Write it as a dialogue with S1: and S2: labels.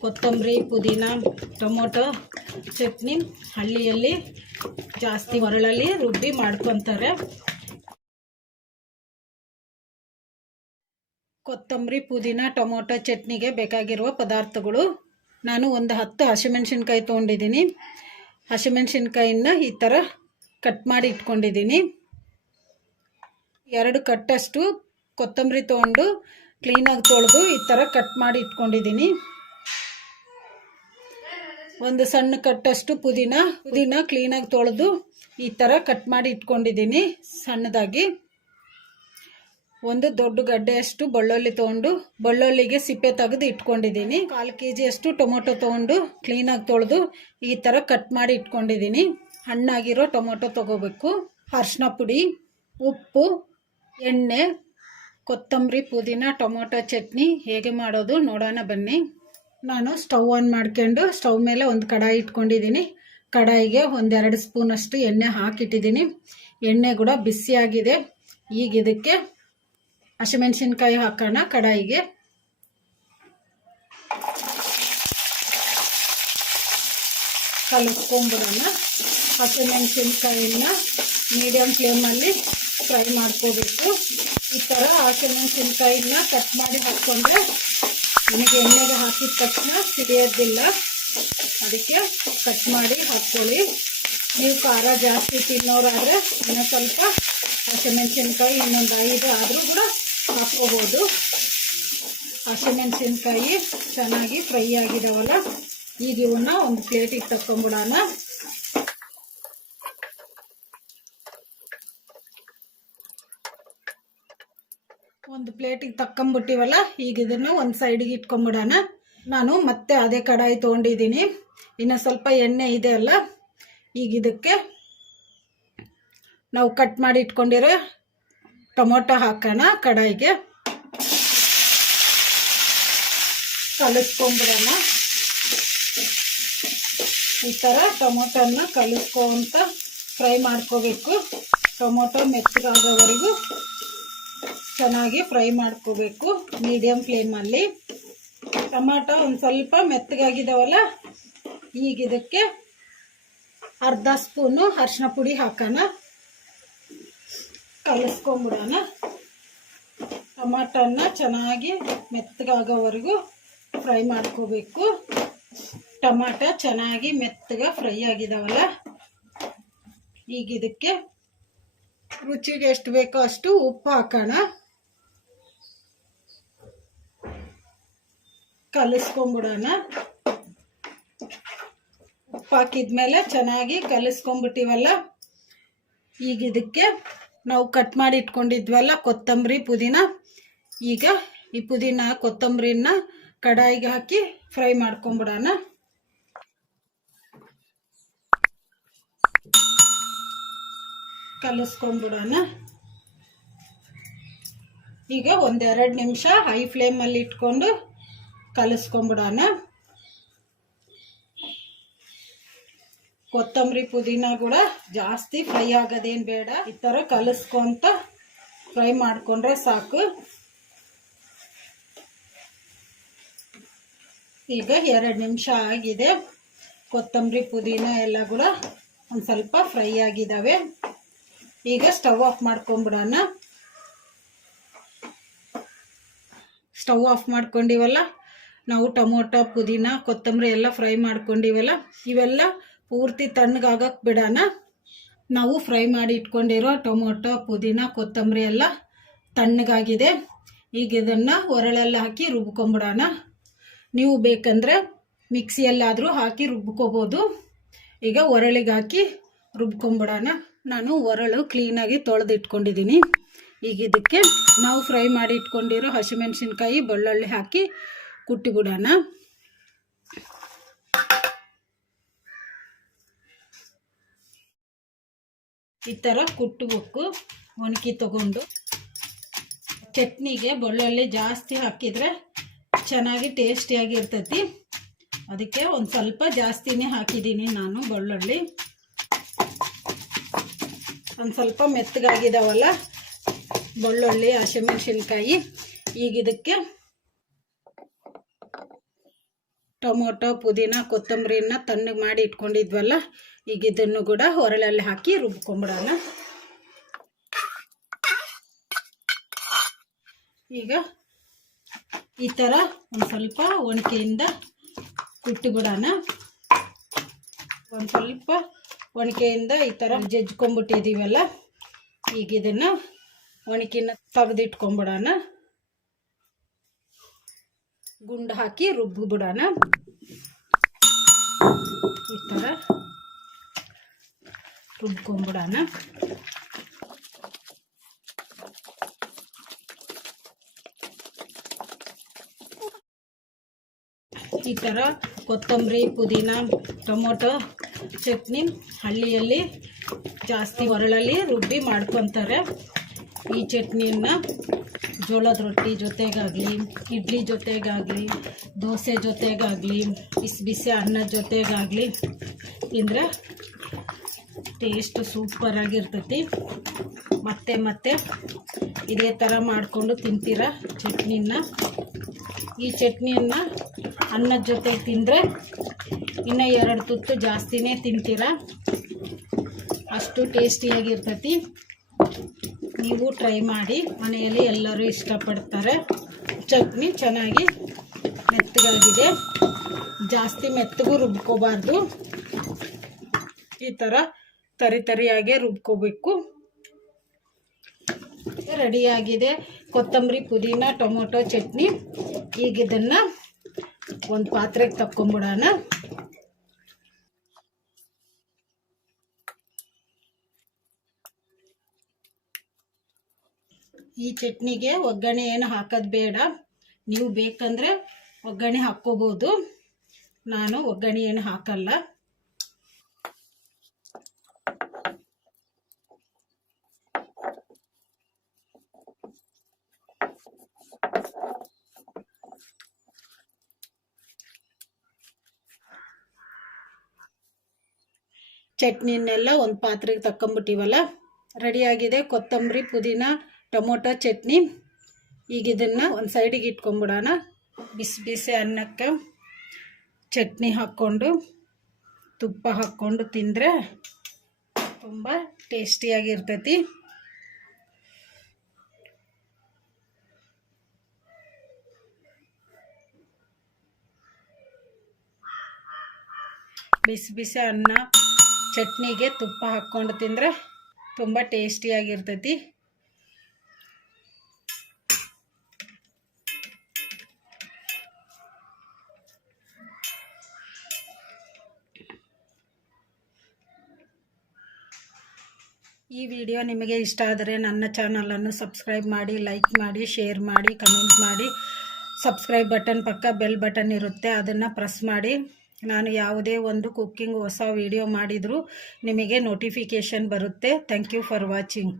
S1: ಕೊತ್ತಂಬರಿ ಪುದೀನ ಟೊಮೊಟೊ ಚಟ್ನಿ ಹಳ್ಳಿಯಲ್ಲಿ ಜಾಸ್ತಿ ಹೊರಳಲ್ಲಿ ರುಬ್ಬಿ ಮಾಡ್ಕೊತಾರೆ ಕೊತ್ತಂಬರಿ ಪುದೀನ ಟೊಮೊಟೊ ಚಟ್ನಿಗೆ ಬೇಕಾಗಿರುವ ಪದಾರ್ಥಗಳು ನಾನು ಒಂದು ಹತ್ತು ಹಸಿಮೆಣ್ಸಿನ್ಕಾಯಿ ತೊಗೊಂಡಿದ್ದೀನಿ ಹಸಿಮೆಣ್ಸಿನ್ಕಾಯಿನ ಈ ಥರ ಕಟ್ ಮಾಡಿ ಇಟ್ಕೊಂಡಿದ್ದೀನಿ ಎರಡು ಕಟ್ಟಷ್ಟು ಕೊತ್ತಂಬರಿ ತೊಗೊಂಡು ಕ್ಲೀನಾಗಿ ತೊಳೆದು ಈ ಥರ ಕಟ್ ಮಾಡಿ ಇಟ್ಕೊಂಡಿದ್ದೀನಿ ಒಂದು ಸಣ್ಣ ಕಟ್ಟಷ್ಟು ಪುದೀನ ಪುದೀನ ಕ್ಲೀನಾಗಿ ತೊಳೆದು ಈ ಥರ ಕಟ್ ಮಾಡಿ ಇಟ್ಕೊಂಡಿದ್ದೀನಿ ಸಣ್ಣದಾಗಿ ಒಂದು ದೊಡ್ಡ ಗಡ್ಡೆಯಷ್ಟು ಬಳ್ಳೊಳ್ಳಿ ತೊಗೊಂಡು ಬಳ್ಳೊಳ್ಳಿಗೆ ಸಿಪ್ಪೆ ತೆಗೆದು ಇಟ್ಕೊಂಡಿದ್ದೀನಿ ಕಾಲು ಕೆ ಜಿಯಷ್ಟು ಟೊಮೊಟೊ ತೊಗೊಂಡು ಕ್ಲೀನಾಗಿ ತೊಳೆದು ಈ ಥರ ಕಟ್ ಮಾಡಿ ಇಟ್ಕೊಂಡಿದ್ದೀನಿ ಹಣ್ಣಾಗಿರೋ ಟೊಮೊಟೊ ತೊಗೋಬೇಕು ಅರ್ಶಿನ ಪುಡಿ ಉಪ್ಪು ಎಣ್ಣೆ ಕೊತ್ತಂಬರಿ ಪುದೀನ ಟೊಮೊಟೊ ಚಟ್ನಿ ಹೇಗೆ ಮಾಡೋದು ನೋಡೋಣ ಬನ್ನಿ ನಾನು ಸ್ಟವ್ ಆನ್ ಮಾಡ್ಕೊಂಡು ಸ್ಟವ್ ಮೇಲೆ ಒಂದು ಕಡಾಯಿ ಇಟ್ಕೊಂಡಿದ್ದೀನಿ ಕಡಾಯಿಗೆ ಒಂದೆರಡು ಸ್ಪೂನಷ್ಟು ಎಣ್ಣೆ ಹಾಕಿಟ್ಟಿದ್ದೀನಿ ಎಣ್ಣೆ ಕೂಡ ಬಿಸಿಯಾಗಿದೆ ಈಗ ಇದಕ್ಕೆ ಹಸಿಮೆಣಸಿನ್ಕಾಯಿ ಹಾಕೋಣ ಕಡಾಯಿಗೆ ಕಲಸ್ಕೊಂಬಿಡೋಣ ಹಸಿಮೆಣಸಿನ್ಕಾಯಿನ ಮೀಡಿಯಮ್ ಫ್ಲೇಮಲ್ಲಿ ಫ್ರೈ ಮಾಡ್ಕೋಬೇಕು ಈ ಥರ ಹಸಿಮೆಣಸಿನ್ಕಾಯಿನ ಕಟ್ ಮಾಡಿ ಹಾಕ್ಕೊಂಡ್ರೆ ನನಗೆ ಎಣ್ಣೆಗೆ ಹಾಕಿದ ತಕ್ಷಣ ಸಿಡಿಯೋದಿಲ್ಲ ಅದಕ್ಕೆ ಕಟ್ ಮಾಡಿ ಹಾಕ್ಕೊಳ್ಳಿ ನೀವು ಖಾರ ಜಾಸ್ತಿ ತಿನ್ನೋರಾದರೆ ಇನ್ನೊಂದು ಸ್ವಲ್ಪ ಹಸಿಮೆಣಸಿನ್ಕಾಯಿ ಇನ್ನೊಂದು ಐದು ಆದರೂ ಕೂಡ ಹಾಕ್ಕೋಬೋದು ಹಸಿಮೆಣಸಿನ್ಕಾಯಿ ಚೆನ್ನಾಗಿ ಫ್ರೈ ಆಗಿದಾವಲ್ಲ ಈಗ ಇವನ್ನ ಒಂದು ಪ್ಲೇಟಿಗೆ ತಕ್ಕೊಂಬಿಡೋಣ ಒಂದು ಪ್ಲೇಟಿಗೆ ತಕ್ಕೊಂಬಿಟ್ಟಿವಲ್ಲ ಈಗ ಇದನ್ನು ಒಂದು ಸೈಡಿಗೆ ಇಟ್ಕೊಂಬಿಡೋಣ ನಾನು ಮತ್ತೆ ಅದೇ ಕಡಾಯಿ ತೊಗೊಂಡಿದ್ದೀನಿ ಇನ್ನು ಸ್ವಲ್ಪ ಎಣ್ಣೆ ಇದೆ ಅಲ್ಲ ಈಗ ಇದಕ್ಕೆ ನಾವು ಕಟ್ ಮಾಡಿ ಇಟ್ಕೊಂಡಿರೋ ಟೊಮೊಟೊ ಹಾಕೋಣ ಕಡಾಯಿಗೆ ಕಲಿಸ್ಕೊಂಬಿಡೋಣ ಈ ಥರ ಟೊಮೊಟೊನ ಕಲಿಸ್ಕೊಂತ ಫ್ರೈ ಮಾಡ್ಕೋಬೇಕು ಟೊಮೊಟೊ ಮೆತ್ತಗಾಗೋವರೆಗೂ ಚೆನ್ನಾಗಿ ಫ್ರೈ ಮಾಡ್ಕೋಬೇಕು ಮೀಡಿಯಮ್ ಫ್ಲೇಮಲ್ಲಿ ಟೊಮೊಟೊ ಒಂದು ಸ್ವಲ್ಪ ಮೆತ್ತಗಾಗಿದ್ದಾವಲ್ಲ ಈಗ ಇದಕ್ಕೆ ಅರ್ಧ ಸ್ಪೂನು ಅರಿಶಿನ ಪುಡಿ ಹಾಕೋಣ ಕಲಸ್ಕೊಂಬಿಡೋಣ ಟೊಮಾಟೋನ ಚೆನ್ನಾಗಿ ಮೆತ್ತಗಾಗೋವರೆಗೂ ಫ್ರೈ ಮಾಡ್ಕೋಬೇಕು ಟೊಮಾಟೊ ಚೆನ್ನಾಗಿ ಮೆತ್ತಗ ಫ್ರೈ ಆಗಿದಾವಲ್ಲ ಈಗ ಇದಕ್ಕೆ ರುಚಿಗೆ ಎಷ್ಟು ಬೇಕೋ ಅಷ್ಟು ಉಪ್ಪು ಹಾಕೋಣ ಕಲಿಸ್ಕೊಂಬಿಡೋಣ ಉಪ್ಪು ಹಾಕಿದ್ಮೇಲೆ ಚೆನ್ನಾಗಿ ಕಲಿಸ್ಕೊಂಬಿಟ್ಟಿವಲ್ಲ ಈಗ ಇದಕ್ಕೆ ನಾವು ಕಟ್ ಮಾಡಿ ಇಟ್ಕೊಂಡಿದ್ವಲ್ಲ ಕೊತ್ತಂಬರಿ ಪುದೀನ ಈಗ ಈ ಪುದೀನ ಕೊತ್ತಂಬರಿನ ಕಡಾಯಿಗೆ ಹಾಕಿ ಫ್ರೈ ಮಾಡ್ಕೊಂಬಿಡೋಣ ಕಲಸ್ಕೊಂಬಿಡೋಣ ಈಗ ಒಂದೆರಡು ನಿಮಿಷ ಹೈ ಫ್ಲೇಮಲ್ಲಿ ಇಟ್ಕೊಂಡು ಕಲಸ್ಕೊಂಬಿಡೋಣ ಕೊತ್ತಂಬರಿ ಪುದೀನ ಕೂಡ ಜಾಸ್ತಿ ಫ್ರೈ ಆಗೋದೇನು ಬೇಡ ಈ ಥರ ಕಲಿಸ್ಕೊಂತ ಫ್ರೈ ಮಾಡಿಕೊಂಡ್ರೆ ಸಾಕು ಈಗ ಎರಡು ನಿಮಿಷ ಆಗಿದೆ ಕೊತ್ತಂಬರಿ ಪುದೀನ ಎಲ್ಲ ಕೂಡ ಒಂದು ಸ್ವಲ್ಪ ಫ್ರೈ ಆಗಿದ್ದಾವೆ ಈಗ ಸ್ಟವ್ ಆಫ್ ಮಾಡ್ಕೊಂಬಿಡೋಣ ಸ್ಟವ್ ಆಫ್ ಮಾಡ್ಕೊಂಡಿವಲ್ಲ ನಾವು ಟೊಮೊಟೊ ಪುದೀನ ಕೊತ್ತಂಬರಿ ಎಲ್ಲ ಫ್ರೈ ಮಾಡ್ಕೊಂಡಿವಲ್ಲ ಇವೆಲ್ಲ ಪೂರ್ತಿ ತಣ್ಣಗಾಗಕ್ಕೆ ಬಿಡೋಣ ನಾವು ಫ್ರೈ ಮಾಡಿ ಇಟ್ಕೊಂಡಿರೋ ಟೊಮೊಟೊ ಪುದೀನ ಕೊತ್ತಂಬರಿ ಎಲ್ಲ ತಣ್ಣಗಾಗಿದೆ ಈಗ ಇದನ್ನು ಒರಳೆಲ್ಲ ಹಾಕಿ ರುಬ್ಕೊಂಬಿಡೋಣ ನೀವು ಬೇಕಂದರೆ ಮಿಕ್ಸಿಯಲ್ಲಾದರೂ ಹಾಕಿ ರುಬ್ಕೋಬೋದು ಈಗ ಒರಳಿಗೆ ಹಾಕಿ ರುಬ್ಕೊಂಬಿಡೋಣ ನಾನು ಒರಳು ಕ್ಲೀನಾಗಿ ತೊಳೆದಿಟ್ಕೊಂಡಿದ್ದೀನಿ ಈಗ ಇದಕ್ಕೆ ನಾವು ಫ್ರೈ ಮಾಡಿ ಇಟ್ಕೊಂಡಿರೋ ಹಸಿಮೆಣ್ಸಿನ್ಕಾಯಿ ಬೆಳ್ಳುಳ್ಳಿ ಹಾಕಿ ಕುಟ್ಟಿಬಿಡೋಣ ಈ ಥರ ಕುಟ್ಟಬೇಕು ಒಣಕಿ ತಗೊಂಡು ಚಟ್ನಿಗೆ ಬೆಳ್ಳುಳ್ಳಿ ಜಾಸ್ತಿ ಹಾಕಿದರೆ ಚೆನ್ನಾಗಿ ಟೇಸ್ಟಿಯಾಗಿ ಅದಕ್ಕೆ ಒಂದು ಸ್ವಲ್ಪ ಜಾಸ್ತಿನೇ ಹಾಕಿದ್ದೀನಿ ನಾನು ಬೆಳ್ಳುಳ್ಳಿ ಒಂದು ಸ್ವಲ್ಪ ಮೆತ್ತಗಾಗಿದ್ದಾವಲ್ಲ ಬೆಳ್ಳುಳ್ಳಿ ಹಸಿಮೆಣ್ಸಿನ್ಕಾಯಿ ಈಗ ಇದಕ್ಕೆ ಟೊಮೊಟೊ ಪುದೀನ ಕೊತ್ತಂಬರಿನ ತಣ್ಣಗೆ ಮಾಡಿ ಇಟ್ಕೊಂಡಿದ್ವಲ್ಲ ಈಗ ಇದನ್ನು ಕೂಡ ಹೊರಳಲ್ಲಿ ಹಾಕಿ ರುಬ್ಕೊಂಬಿಡೋಣ ಈಗ ಈ ಥರ ಒಂದು ಸ್ವಲ್ಪ ಒಣಕೆಯಿಂದ ಬಿಡೋಣ ಒಂದು ಸ್ವಲ್ಪ ಒಣಕೆಯಿಂದ ಈ ಥರ ಜಜ್ಕೊಂಬಿಟ್ಟಿದ್ದೀವಲ್ಲ ಈಗ ಇದನ್ನು ಒಣಕೆನ ತೆಗೆದಿಟ್ಕೊಂಬಿಡೋಣ ಗುಂಡು ಹಾಕಿ ರುಬ್ಬಿಬಿಡೋಣ ಈ ಥರ ರುಬ್ಕೊಂಬಿಡೋಣ ಈ ಥರ ಕೊತ್ತಂಬರಿ ಪುದೀನ ಟೊಮೊಟೊ ಚಟ್ನಿ ಹಳ್ಳಿಯಲ್ಲಿ ಜಾಸ್ತಿ ಹೊರಳಲ್ಲಿ ರುಬ್ಬಿ ಮಾಡ್ಕೊತಾರೆ ಈ ಚಟ್ನಿಯನ್ನ ಜೋಳದ ರೊಟ್ಟಿ ಜೊತೆಗಾಗಲಿ ಇಡ್ಲಿ ಜೊತೆಗಾಗಲಿ ದೋಸೆ ಜೊತೆಗಾಗಲಿ ಬಿಸಿ ಬಿಸಿ ಅನ್ನದ ಜೊತೆಗಾಗಲಿ ತಿಂದರೆ ಟೇಸ್ಟ್ ಸೂಪರಾಗಿರ್ತೈತಿ ಮತ್ತೆ ಮತ್ತೆ ಇದೇ ಥರ ಮಾಡಿಕೊಂಡು ತಿಂತೀರ ಚಟ್ನಿನ ಈ ಚಟ್ನಿಯನ್ನು ಅನ್ನದ ಜೊತೆ ತಿಂದರೆ ಇನ್ನು ಎರಡು ತುತ್ತು ಜಾಸ್ತಿನೇ ತಿಂತೀರ ಅಷ್ಟು ಟೇಸ್ಟಿಯಾಗಿರ್ತೈತಿ ನೀವು ಟ್ರೈ ಮಾಡಿ ಮನೆಯಲ್ಲಿ ಎಲ್ಲರೂ ಇಷ್ಟಪಡ್ತಾರೆ ಚಟ್ನಿ ಚೆನ್ನಾಗಿ ಮೆತ್ತಗಾಗಿದೆ ಜಾಸ್ತಿ ಮೆತ್ತಗೂ ರುಬ್ಕೋಬಾರ್ದು ಈ ಥರ ತರಿ ತರಿಯಾಗೆ ರುಬ್ಕೋಬೇಕು ರೆಡಿಯಾಗಿದೆ ಕೊತ್ತಂಬರಿ ಪುದೀನ ಟೊಮೊಟೊ ಚಟ್ನಿ ಈಗ ಇದನ್ನು ಒಂದು ಪಾತ್ರೆಗೆ ತಕ್ಕೊಂಬಿಡೋಣ ಈ ಚಟ್ನಿಗೆ ಒಗ್ಗರಣೆ ಏನು ಹಾಕೋದು ಬೇಡ ನೀವು ಬೇಕಂದರೆ ಒಗ್ಗರಣೆ ಹಾಕ್ಕೋಬೋದು ನಾನು ಒಗ್ಗರಣೆ ಏನು ಹಾಕಲ್ಲ ಚಟ್ನಿನೆಲ್ಲ ಒಂದು ಪಾತ್ರೆಗೆ ತಕ್ಕೊಂಬಿಟ್ಟಿವಲ್ಲ ರೆಡಿಯಾಗಿದೆ ಕೊತ್ತಂಬರಿ ಪುದೀನ ಟೊಮೊಟೊ ಚಟ್ನಿ ಈಗ ಇದನ್ನು ಒಂದು ಸೈಡಿಗೆ ಇಟ್ಕೊಂಬಿಡೋಣ ಬಿಸಿ ಬಿಸಿ ಅನ್ನಕ್ಕೆ ಚಟ್ನಿ ಹಾಕ್ಕೊಂಡು ತುಪ್ಪ ಹಾಕ್ಕೊಂಡು ತಿಂದರೆ ತುಂಬ ಟೇಸ್ಟಿಯಾಗಿರ್ತೈತಿ ಬಿಸಿ ಬಿಸಿ ಅನ್ನ ಚಟ್ನಿಗೆ ತುಪ್ಪ ಹಾಕ್ಕೊಂಡು ತಿಂದರೆ ತುಂಬ ಟೇಸ್ಟಿಯಾಗಿರ್ತೈತಿ ಈ ವಿಡಿಯೋ ನಿಮಗೆ ಇಷ್ಟ ಆದರೆ ನನ್ನ ಚಾನಲನ್ನು ಸಬ್ಸ್ಕ್ರೈಬ್ ಮಾಡಿ ಲೈಕ್ ಮಾಡಿ ಶೇರ್ ಮಾಡಿ ಕಮೆಂಟ್ ಮಾಡಿ ಸಬ್ಸ್ಕ್ರೈಬ್ ಬಟನ್ ಪಕ್ಕ ಬೆಲ್ ಬಟನ್ ಇರುತ್ತೆ ಅದನ್ನು ಪ್ರೆಸ್ ಮಾಡಿ ನಾನು ಯಾವುದೇ ಒಂದು ಕುಕ್ಕಿಂಗ್ ಹೊಸ ವೀಡಿಯೋ ಮಾಡಿದರೂ ನಿಮಗೆ ನೋಟಿಫಿಕೇಷನ್ ಬರುತ್ತೆ ಥ್ಯಾಂಕ್ ಯು ಫಾರ್ ವಾಚಿಂಗ್